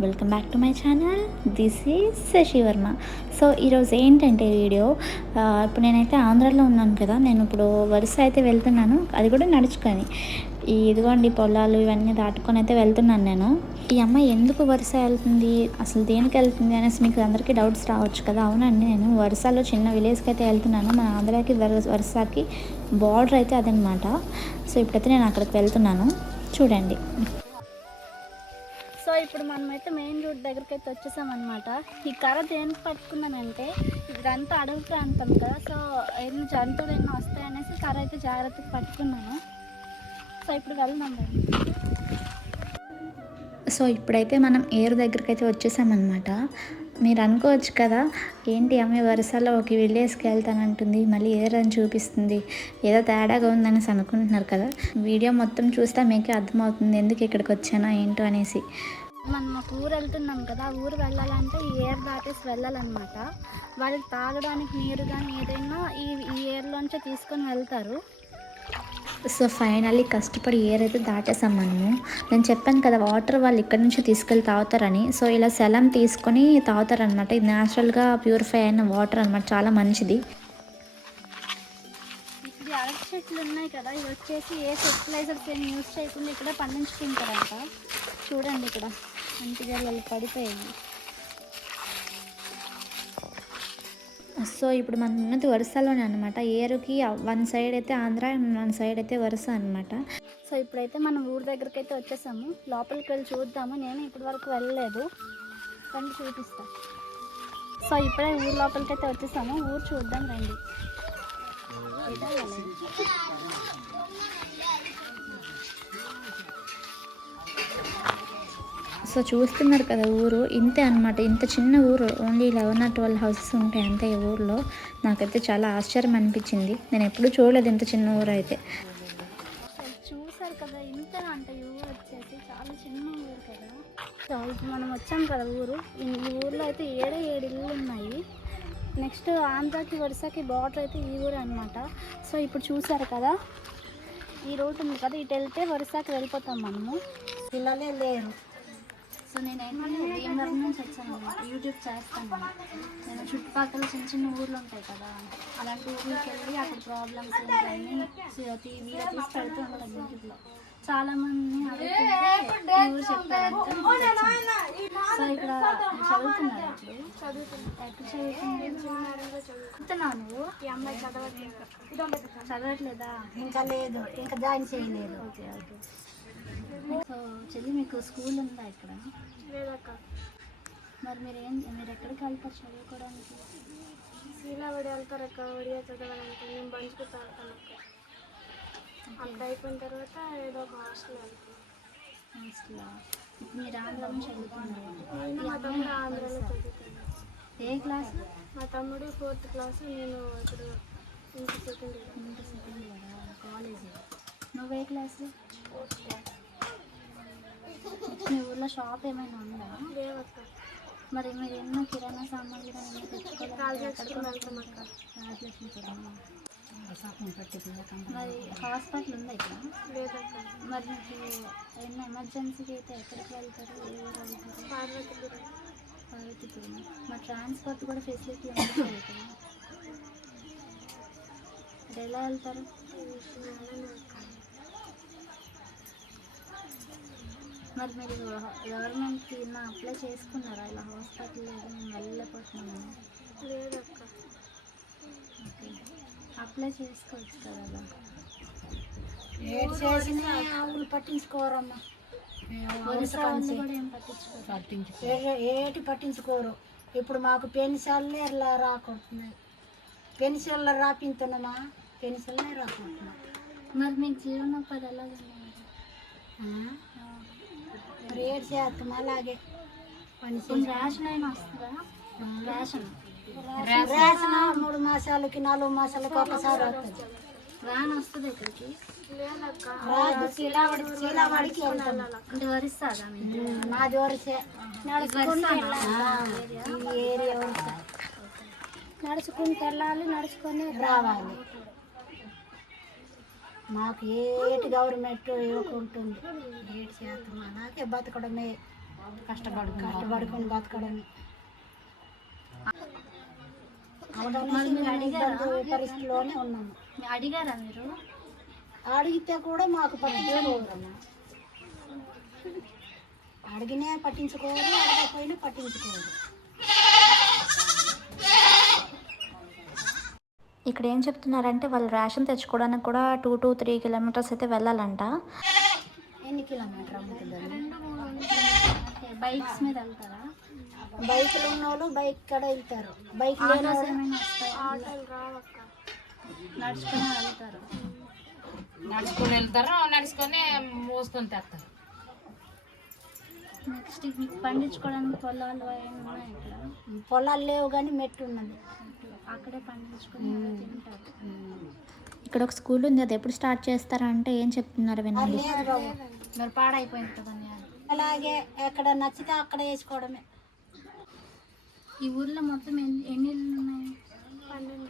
Welcome back to my channel. This is Shashi Varma. So ఈరోజు ఏంటంటే video, ఇప్పుడు నేనైతే ఆంధ్రాలో ఉన్నాను కదా. నేను ఇప్పుడు వరుస అయితే వెళ్తున్నాను, అది కూడా నడుచుకొని. ఇదిగోండి పొలాలు ఇవన్నీ దాటుకొని అయితే వెళ్తున్నాను నేను. ఈ అమ్మాయి ఎందుకు వరుస వెళ్తుంది, అసలు దేనికి వెళ్తుంది అనేసి మీకు అందరికీ డౌట్స్ రావచ్చు కదా. అవునండి, నేను వరుసలో చిన్న విలేజ్కి అయితే వెళ్తున్నాను. మన ఆంధ్రాకి వరుసకి బార్డర్ అయితే అదనమాట. సో ఇప్పుడైతే నేను అక్కడికి వెళ్తున్నాను, చూడండి. సో ఇప్పుడు మనమైతే మెయిన్ రోడ్ దగ్గరికి అయితే వచ్చేసామన్నమాట. ఈ కర్ర దేనికి పట్టుకున్నానంటే, ఇదంతా అడవి ప్రాంతం కదా. సో ఎన్ని జంతువులు ఎన్నో వస్తాయనేసి కర్ర అయితే జాగ్రత్తగా పట్టుకున్నాను. సో ఇప్పుడు వెళ్దాం. సో ఇప్పుడైతే మనం ఏరు దగ్గరికి అయితే వచ్చేసామన్నమాట. మీరు అనుకోవచ్చు కదా, ఏంటి అమ్మాయి వరుసలో ఒక విలేజ్కి వెళ్తానంటుంది, మళ్ళీ ఏరని చూపిస్తుంది, ఏదో తేడాగా ఉందనేసి అనుకుంటున్నారు కదా. వీడియో మొత్తం చూస్తే మీకే అర్థమవుతుంది ఎందుకు ఇక్కడికి వచ్చానో ఏంటో అనేసి. మనం ఒక ఊరు వెళ్తున్నాం కదా, ఆ ఊరు వెళ్ళాలంటే ఈ ఏర్ దాటేసి వెళ్ళాలన్నమాట. వాళ్ళకి తాగడానికి నీరు కానీ ఏదైనా ఈ ఏర్లోంచే తీసుకొని వెళ్తారు. సో ఫైనల్లీ కష్టపడి ఏర్ అయితే దాటేసాం మనము. నేను చెప్పాను కదా, వాటర్ వాళ్ళు ఇక్కడి నుంచి తీసుకెళ్ళి తాగుతారని. సో ఇలా సెలం తీసుకొని తాగుతారనమాట. ఇది న్యాచురల్గా ప్యూరిఫై అయిన వాటర్ అనమాట, చాలా మంచిది. ఇప్పుడు అరటి చెట్లు ఉన్నాయి కదా, ఇవి వచ్చేసి ఏ ఫెర్టిలైజర్స్ ఏమి యూజ్ చేయకుండా ఇక్కడ పండించుకుంటారంట. చూడండి ఇక్కడ అంటిగల్లలు పడిపోయాయి. సో ఇప్పుడు మనం ఉన్నది వరుసలోనే అనమాట. ఏరుకి వన్ సైడ్ అయితే ఆంధ్ర, వన్ సైడ్ అయితే వరుస అనమాట. సో ఇప్పుడైతే మనం ఊరు దగ్గరికి అయితే వచ్చేసాము. లోపలికి వెళ్ళి చూద్దాము. నేను ఇప్పటి వరకు వెళ్ళలేదు, కానీ చూపిస్తా. సో ఇప్పుడే ఊరు లోపలికి అయితే వచ్చేసాము. ఊరు చూద్దాం రండి. సో చూస్తున్నారు కదా, ఊరు ఇంతే అనమాట. ఇంత చిన్న ఊరు, ఓన్లీ 11 or 12 హౌసెస్ ఉంటాయి అంతే ఈ ఊరిలో. నాకైతే చాలా ఆశ్చర్యం అనిపించింది, నేను ఎప్పుడూ చూడలేదు ఇంత చిన్న ఊరు అయితే. చూసారు కదా, ఇంత అంటే ఈ ఊరు వచ్చేసి చాలా చిన్న ఊరు కదా. సో ఇప్పుడు మనం వచ్చాం కదా ఊరు. ఈ ఊర్లో అయితే 7 ఇళ్ళు ఉన్నాయి. నెక్స్ట్ ఆంధ్రాకి వరుసకి బార్డర్ అయితే ఈ ఊరు అనమాట. సో ఇప్పుడు చూసారు కదా, ఈ రోడ్ ఉంది కదా, ఇటు వెళ్తే వరుసకి వెళ్ళిపోతాం మనము. పిల్లలే లేరు. సో నేనైతే భీమవరం నుంచి వచ్చాను, యూట్యూబ్ చేస్తాను. నేను చుట్టుపక్కల చిన్న చిన్న ఊర్లు ఉంటాయి కదా, అలాంటి ఊర్లోకి వెళ్ళి అక్కడ ప్రాబ్లమ్స్ ఉంటాయని వీడియో తీసి పెడుతూ ఉంటాను యూట్యూబ్లో. చాలామంది అడుగుతుంటే ఊరు చెప్పారంటే. సో ఇక్కడ చదువుతున్నారు, ఎక్కడ చదువుతున్నావు నువ్వు? ఈ అమ్మాయి చదవట్లేదా? ఇంకా లేదు, ఇంకా జాయిన్ చేయలేదు. Okay okay. సో చెల్లి, మీకు స్కూల్ ఉందా ఇక్కడ? లేదక్క. మరి మీరు ఎక్కడికి వెళ్తారు చదువుకోవడానికి? శ్రీలావడి వెళ్తారు అక్క. ఒడియా చదవాలంటే మేము బంచుకుంటాం అక్కడ అయిపోయిన తర్వాత ఏదో ఒక హాస్టల్ వెళ్తాం. హాస్టలా? ఇప్పుడు మీరు ఆంధ్రాలో చదువుతున్నారు? మా తమ్ముడు ఆంధ్రాలో చదువుతున్నాను. ఏ క్లాస్? మా తమ్ముడు 4th క్లాస్, నేను ఇప్పుడు ఇంటి సెకండ్ ఇయర్ కాలేజ్. నువ్వే క్లాస్? 4th class. మీ ఊర్లో షాప్ ఏమైనా ఉందా? లేవక్క. మరి మీరు ఎన్నో కిరాణా సామాన్లు కానీ తెచ్చుకోవాలి. మరి హాస్పిటల్ ఉందా ఇక్కడ? లేదక్క. మరి మీకు ఎన్నో ఎమర్జెన్సీకి అయితే ఎక్కడికి వెళ్తారు? ఏ ఊరు వెళ్తారు? పార్వతీపురం. మరి ట్రాన్స్పోర్ట్ కూడా ఫెసిలిటీ ఉంది ఇక్కడ? ఎలా వెళ్తారు? మరి మీరు గవర్నమెంట్కి అప్లై చేసుకున్నారా? ఇలా హాస్పిటల్ లేదు మేము వెళ్ళలేకపోతున్నాము. లేదక్క. ఓకే, అప్లై చేసుకోవచ్చు కదా. అలా ఏడు చేసిన ఆవులు పట్టించుకోరమ్మా. కూడా ఏం పట్టించుకోరు, ఏటి పట్టించుకోరు. ఇప్పుడు మాకు పెన్షన్లే ఇలా రాకుంటున్నాయి. పెన్షన్లు రాపించున్నామా, పెన్షన్లే రాకుంటున్నాయి. మరి మీకు జీవనోపాధి ఎలాగ? రేట్ చేస్తాం అలాగే. రేషన్ అయినా వస్తుందా? రేషన్ 3 మాసాలకి 4 మాసాలకి ఒకసారి వస్తుంది. వ్యాన్ వస్తుంది ఇక్కడికి? చీలావాడికి అంటే వరిస్తాదా? మాది వరిసే, ఏరియా వరిస. నడుచుకుంటూ వెళ్ళాలి, నడుచుకొని రావాలి. మాకు ఏటి గవర్నమెంట్ ఇవ్వకుంటుంది. 7 శాతం అలాగే బతకడమే. కష్టపడుకొని బతకడమే. పరిస్థితిలోనే ఉన్నాము. అడిగారా మీరు? అడిగితే కూడా మాకు పట్టించుకోరమ్మా. అడిగినా పట్టించుకోరు, అడగకపోయినా పట్టించుకోరు. ఇక్కడ ఏం చెప్తున్నారంటే వాళ్ళు రేషన్ తెచ్చుకోవడానికి కూడా 2 to 3 కిలోమీటర్స్ అయితే వెళ్ళాలంట. ఎన్ని కిలోమీటర్ అమ్ముతుందండి? బైక్స్ మీద వెళ్తారా? బైక్లు ఉన్న వాళ్ళు బైక్ కాడ వెళ్తారు. బైక్ నడుచుకుని వెళ్తారు. నడుచుకొని మోసుకొని తెస్తారు. నెక్స్ట్ పండించుకోవడానికి పొలాలు ఉన్నాయి. ఇక్కడ పొలాలు లేవు కానీ మెట్టు ఉన్నది, అక్కడే పండించుకొని తింటారు. ఇక్కడ ఒక స్కూల్ ఉంది, అది ఎప్పుడు స్టార్ట్ చేస్తారంటే ఏం చెప్తున్నారు వినండి. మరి పాడైపోయింది కదండి. అలాగే ఎక్కడ నచ్చితే అక్కడ వేసుకోవడమే. ఈ ఊర్లో మొత్తం ఎన్ని ఇళ్ళు ఉన్నాయి? 12.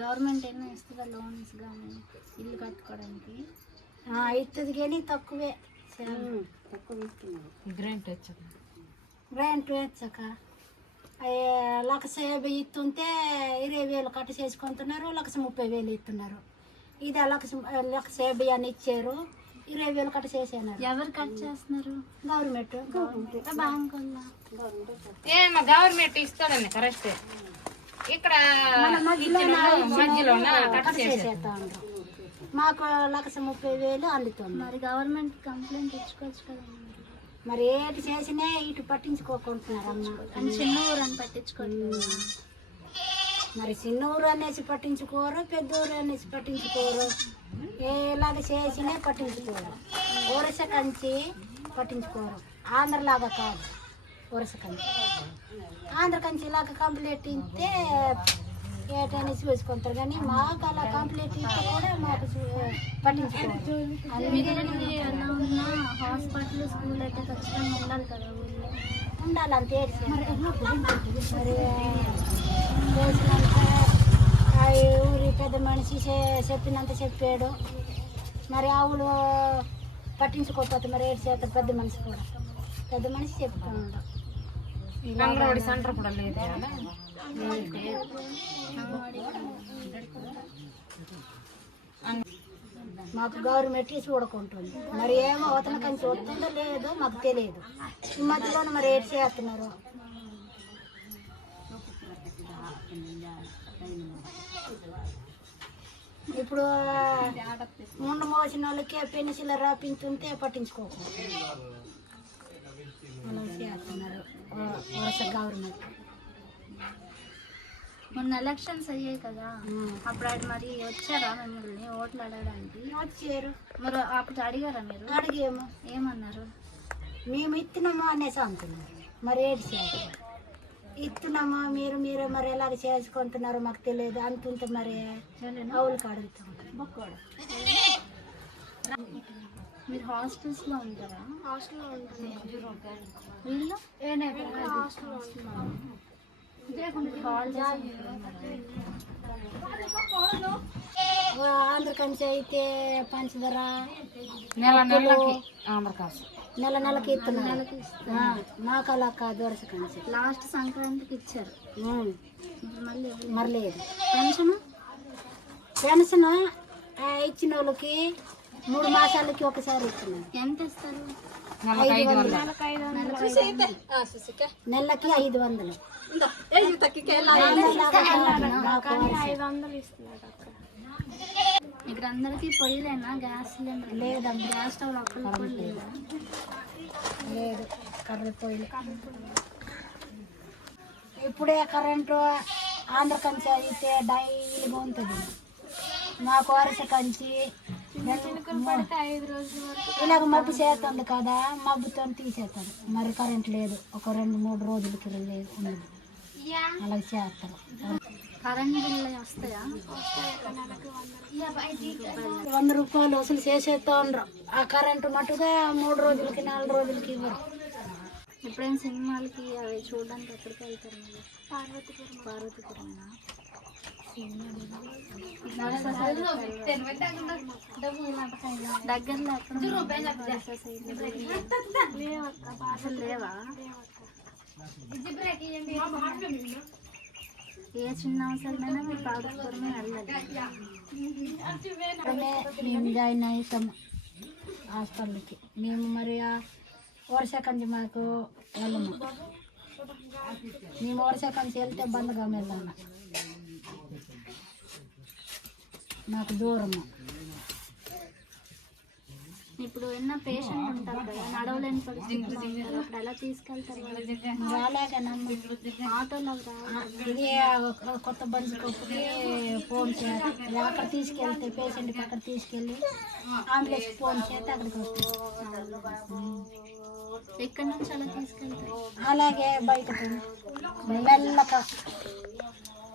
గవర్నమెంట్ ఏమైనా ఇస్తుందా లోన్స్ కానీ ఇల్లు కట్టుకోవడానికి? ఇస్తుంది కానీ తక్కువే. గ్రాంట్ వచ్చాక 1,50,000 ఇస్తుంటే 20,000 కట్ట చేసుకుంటున్నారు, 1,30,000 ఇస్తున్నారు. ఇది 1,50,000 అని ఇచ్చారు, 20,000 కట్ట చేసేనారు. ఎవరు కట్ చేస్తున్నారు? గవర్నమెంట్. బ్యాంక్ గవర్నమెంట్ ఇస్తుందండి కరెక్ట్. ఇక్కడ మధ్యలో కట్ట చేసేస్తా ఉంటారు. మాకు 1,30,000 అందుతుంది. మరి గవర్నమెంట్ కంప్లైంట్ ఇచ్చుకోవచ్చు కదా. మరి ఏటి చేసినా ఇటు పట్టించుకోకుంటున్నారు అమ్మ. అని చిన్న ఊరు అని పట్టించుకోండి. మరి చిన్న ఊరు అనేసి పట్టించుకోరు, పెద్ద ఊరు అనేసి పట్టించుకోరు. ఎలాగ చేసినా పట్టించుకోరు. వరుస కంచి పట్టించుకోరు. ఆంధ్రలాగా కాదు, వరుస కంచి. ఆంధ్ర కంచి ఇలాగ కంప్లీట్ ఇస్తే ఏటని చూసుకుంటారు కానీ మాకు అలా కంప్లీట్ ఇస్తే కూడా మాకు పట్టించుకోరు. హాస్పిటల్ స్కూల్ అయితే ఖచ్చితంగా ఉండాలి కదా, ఉండాలి అంతే. మరి ఊరి పెద్ద మనిషి చెప్పినంత చెప్పాడు. మరి ఆవులు పట్టించుకోకపోతే మరి ఏడు చేత పెద్ద మనిషి కూడా, పెద్ద మనిషి చెప్పుకున్నాడు. సెంటర్ కూడా లేదు. మాకు గవర్నమెంట్ చూడకుంటుంది. మరి ఏమో అవతల కంచి వస్తుందో లేదో మాకు తెలియదు. ఈ మధ్యలోనే మరి ఏడు చేస్తున్నారు. ఇప్పుడు ముందు మోసిన వాళ్ళకి పెన్సిల్ రాపించుంటే పట్టించుకోకూడదు. అలా చేస్తున్నారు గవర్నమెంట్. మొన్న ఎలక్షన్స్ అయ్యాయి కదా, అప్పుడు మరి వచ్చారా మిమ్మల్ని ఓట్లు అడగడానికి? వచ్చారు. మరి అప్పుడు అడిగారా మీరు? అడిగాము. ఏమన్నారు? మేము ఇస్తున్నాము అనేసి అంటున్నారు. మరి ఏడు చేయాలి. ఇస్తున్నామా మీరు మరి ఎలాగ చేసుకుంటున్నారో మాకు తెలియదు అంటుంటే మరి ఆవులకు అడుగుతాం. మీరు హాస్టల్స్లో ఉంటారా? హాస్టల్లో ఉంటారు. వీళ్ళు ఆంధ్ర కంచి అయితే పంచదార నెల నెలకి ఇస్తున్నారు. మాకు అలా కాదు, వరుస కంచి లాస్ట్ సంక్రాంతికి ఇచ్చారు. మరి లేదు. పెన్షన్ ఇచ్చిన వాళ్ళకి 3 మాసాలకి ఒకసారి ఇస్తున్నారు. ఎంత ఇస్తారు? 500. నెలకి 500. ఇక్కడ అందరికి పొయ్యిలేనా? గ్యాస్ సిలిండర్ లేదండి. గ్యాస్ స్టవ్ ఒక్కరు లేదా? లేదు, కర్రీ పొయ్యిలు. ఇప్పుడే కరెంటు ఆంధ్ర కంచి అయితే డైలీగా ఉంటుంది. మాకు వరుస కంచి ఇలాగ మబ్బు చేస్తుంది కదా, మబ్బుతో తీసేస్తారు. మరి కరెంట్ లేదు, ఒక 2-3 రోజులకి లేదు, అలాగే చేస్తారు. కరెంట్ బిల్లు వస్తాయా? 100 రూపాయలు వసూలు చేసేస్తా ఉండరు. ఆ కరెంటు మట్టుగా 3 రోజులకి 4 రోజులకి ఇవ్వరు. ఎప్పుడైనా సినిమాలకి అవి చూడడానికి ఎక్కడికి వెళ్తారు? పార్వతీపురం. దగ్గరలో అసలు లేవా? ఏ చిన్న అవసరమైనా మీరు పాడుకోవడమే వెళ్ళదు. మేము జాయిన్ అవుతాం హాస్పిటల్కి. మేము మరి వర్షకంచి మాకు వెళ్ళము. మేము వర్షకంచి వెళ్తే బందగా వెళ్ళాము, మాకు దూరము. ఇప్పుడు ఉన్న పేషెంట్ ఉంటారు కదా, నడవలేని పరిస్థితుల్లో ఉంటారు, అప్పుడు ఎలా తీసుకెళ్తారు? రాలేకనమ్మ ఆటోలో ఇది కొత్త బండి కొట్టుకి ఫోన్ చేయాలి. అక్కడ తీసుకెళ్తే పేషెంట్కి అక్కడ తీసుకెళ్ళి అంబులెన్స్ ఫోన్ చేస్తే అక్కడికి వస్తాం. ఎక్కడి నుంచి అలా తీసుకెళ్తారు? అలాగే బయటకు మెల్లక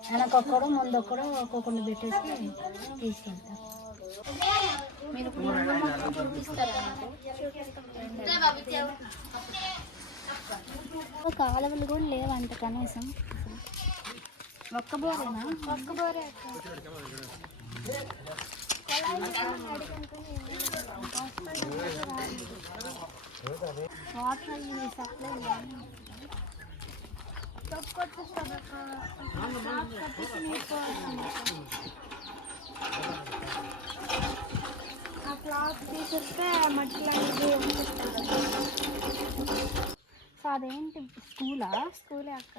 వెనకొక్కడు ముందొక్కడు ఒక్కొక్కడు పెట్టేసి తీసుకెళ్తారు. మీరు ఇప్పుడు ఇల్లు మొత్తం చూపిస్తారా? కాలువలు కూడా లేవంట కనీసం. ఒక్క బోరేనా? ఒక్క బోరే. వాటర్ సప్లై ఆ క్లాత్ తీసేస్తే మట్టి అనేది అదేంటి స్కూలా? స్కూలే అక్క.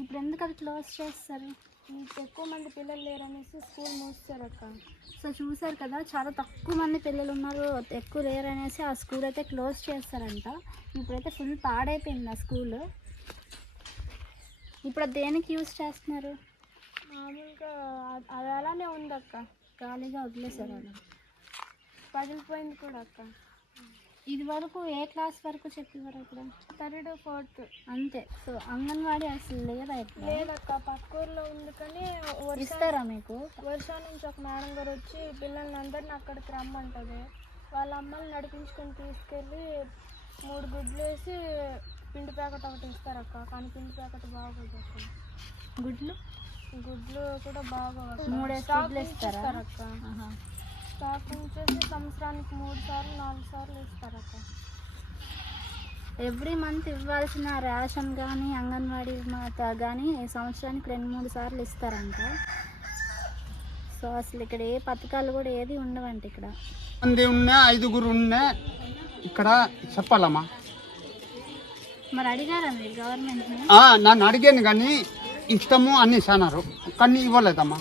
ఇప్పుడు ఎందుకు అది క్లోజ్ చేస్తారు? మీకు ఎక్కువ మంది పిల్లలు లేరనేసి స్కూల్ మూస్తారు అక్క. సో చూసారు కదా, చాలా తక్కువ మంది పిల్లలు ఉన్నారు, ఎక్కువ లేరు అనేసి ఆ స్కూల్ అయితే క్లోజ్ చేస్తారంట. ఇప్పుడైతే ఫుల్ పాడైపోయింది ఆ స్కూల్. ఇప్పుడు అది దేనికి యూజ్ చేస్తున్నారు? మామూలుగా అది అలానే ఉంది అక్క, ఖాళీగా వదిలేసారు అలా. పగిలిపోయింది కూడా అక్క. ఇది వరకు ఏ క్లాస్ వరకు చెప్పేవారు అక్కడ? 3rd 4th అంతే. సో అంగన్వాడీ అసలు లేదా ఇక్కడ? లేదక్క, పక్క ఊర్లో ఉంది. కానీ ఇస్తారా మీకు? వర్షం నుంచి ఒక మేడం గారు వచ్చి పిల్లల్ని అందరిని అక్కడికి రమ్మంటుంది. వాళ్ళ అమ్మల్ని నడిపించుకొని తీసుకెళ్ళి 3 గుడ్లు వేసి పిండి ప్యాకెట్ ఒకటి ఇస్తారు అక్క. కానీ పిండి ప్యాకెట్ బాగోదు అక్క. గుడ్లు కూడా బాగా 3 గుడ్లు ఇస్తారా అక్క. స్టాక్ వచ్చేసి సంవత్సరానికి 3 సార్లు 4 సార్లు ఇస్తారు అక్క. ఎవ్రీ మంత్ ఇవ్వాల్సిన రేషన్ కానీ అంగన్వాడీ మాత కానీ సంవత్సరానికి 2-3 సార్లు ఇస్తారంట. సో అసలు ఇక్కడ ఏ పథకాలు కూడా ఏది ఉండవంట ఇక్కడ. మంది ఉన్నా 5గురు ఉన్నా ఇక్కడ చెప్పాలమ్మా. మరి అడిగారా మీరు గవర్నమెంట్ని? నన్ను అడిగాను కానీ ఇష్టము అనేసి అన్నారు, కానీ ఇవ్వలేదమ్మా.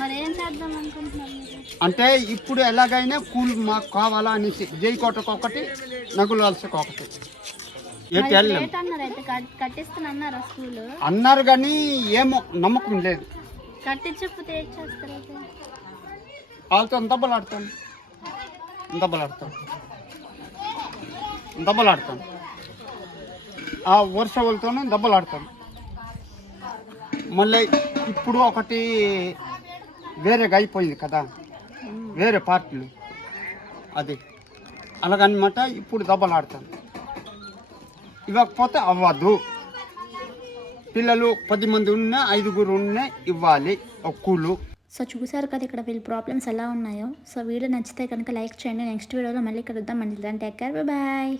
మరి ఏం చేద్దాం అనుకుంటున్నారు మీరు? అంటే ఇప్పుడు ఎలాగైనా కూల్ మాకు కావాలా అనేసి జైకోటకు ఒకటి, నగులు వలసకు ఒకటి. రేట్ అన్నారు అయితే కట్టిస్తాను అన్నారా స్కూల్? అన్నారు కానీ ఏమో నమ్మకం లేదు. కట్టించకపోతే ఏం చేస్తారు అయితే? వాళ్ళతో దెబ్బలాడతాను. ఆ వర్ష వాళ్ళతోనూ దెబ్బలాడతాను. మళ్ళీ ఇప్పుడు ఒకటి వేరేగా అయిపోయింది కదా, వేరే పార్టీలు, అది అలాగనమాట. ఇప్పుడు దెబ్బలాడతాను. ఇవ్వకపోతే అవ్వదు. పిల్లలు 10 మంది ఉన్నా 5గురు ఉన్నా ఇవ్వాలి ఒక్కూలు. సో చూసారు కదా ఇక్కడ వీళ్ళ ప్రాబ్లమ్స్ ఎలా ఉన్నాయో. సో వీడియో నచ్చితే కనుక లైక్ చేయండి. నెక్స్ట్ వీడియోలో మళ్ళీ కలుద్దాం. మళ్ళీ టేక్ కేర్, బాయ్.